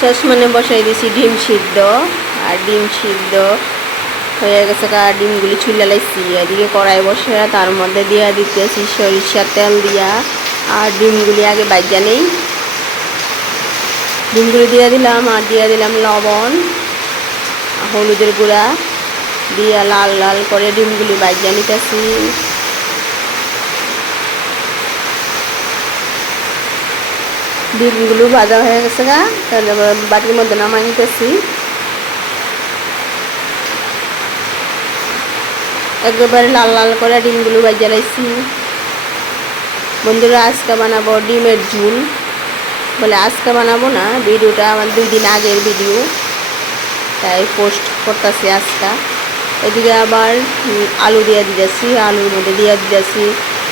সসপ্যানে বসাই দিয়েছি ডিম সিদ্ধ। আর ডিম সিদ্ধ হয়ে গেছে, ডিমগুলি ছুলে লাইছি। এদিকে কড়াই বসে তার মধ্যে দিয়ে দিতেছি সরিষার তেল দিয়া। আর ডিমগুলি আগে ভাজা নেই, ডিমগুলি দিয়ে দিলাম। আর দিয়ে দিলাম লবণ, হলুদের গুঁড়া দিয়ে লাল লাল করে ডিমগুলি ভাজা নিতেছি। ডিমগুলো ভাজা হয়ে গেছে তাহলে বাটির মধ্যে নামাই নিতেছি। একেবারে লাল লাল করে ডিমগুলো ভাজা লাইছি। বন্ধুরা, আজকে বানাবো ডিমের ঝুল। বলে আজকে বানাবো না, ভিডিওটা আমার 2 দিন আগের ভিডিও, তাই পোস্ট করতেছি আজকে। এদিকে আবার আলু দিয়ে দিতেছি, আলুর মধ্যে দিয়ে দিতেছি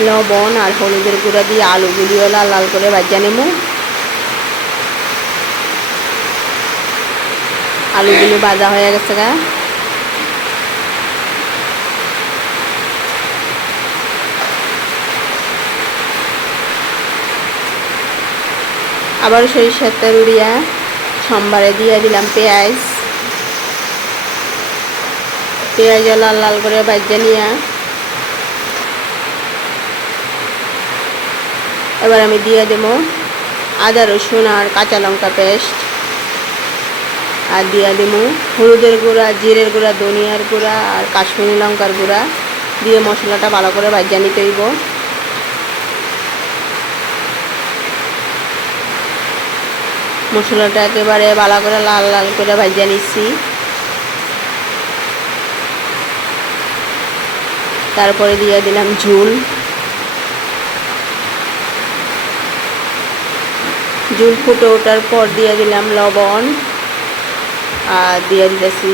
লবণ আর হলুদের গুঁড়া দিয়ে আলুগুলিও লাল লাল করে ভাজা নেব। আলুগুলো ভাজা হয়ে গেছে আবার সরিষার তেল দিয়া সম্বারে দিয়ে দিলাম পেঁয়াজ লাল লাল করে ভাজা নিয়ে এবার আমি দিয়ে দেব আদা রসুন আর কাঁচা লঙ্কা পেস্ট। আর দিয়ে দেব হলুদের গুঁড়া, জিরের গুঁড়া, ধনিয়ার গুঁড়া আর কাশ্মীরি লঙ্কার গুঁড়া দিয়ে মশলাটা ভালো করে ভাজা নিতে হইব। মশলাটা একেবারে ভালো করে লাল লাল করে ভাজা নিচ্ছি। তারপরে দিয়ে দিলাম ঝুল ফুটে ওঠার পর দিয়ে দিলাম লবণ। আর দিয়ে দিতেছি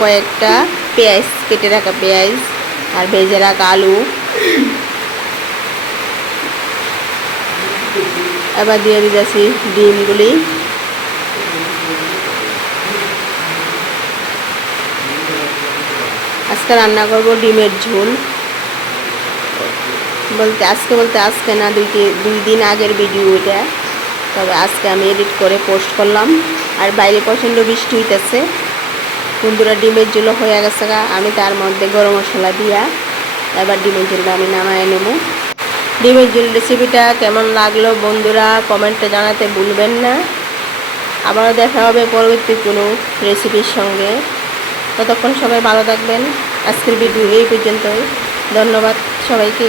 কয়েকটা পেঁয়াজ, কেটে রাখা পেঁয়াজ আর ভেজে রাখা আলু। এবার দিয়ে দিতেছি ডিমগুলি। আজকে রান্না করব ডিমের ঝোল। বলতে আজকে না, 2 দিন আগের ভিডিও এটা, তবে আজকে আমি এডিট করে পোস্ট করলাম। আর বাইরে প্রচণ্ড বৃষ্টি হইতেছে। বন্ধুরা, ডিমের ঝোল হয়ে গেছে আমি তার মধ্যে গরম মশলা দিয়া এবার ডিমের ঝোলটা আমি নামায় নেব। ডিমের ঝোল রেসিপিটা কেমন লাগলো বন্ধুরা কমেন্টে জানাতে ভুলবেন না। আবারও দেখা হবে পরবর্তী কোনো রেসিপির সঙ্গে। ততক্ষণ সবাই ভালো থাকবেন। আজকের ভিডিও এই পর্যন্তই। ধন্যবাদ সবাইকে।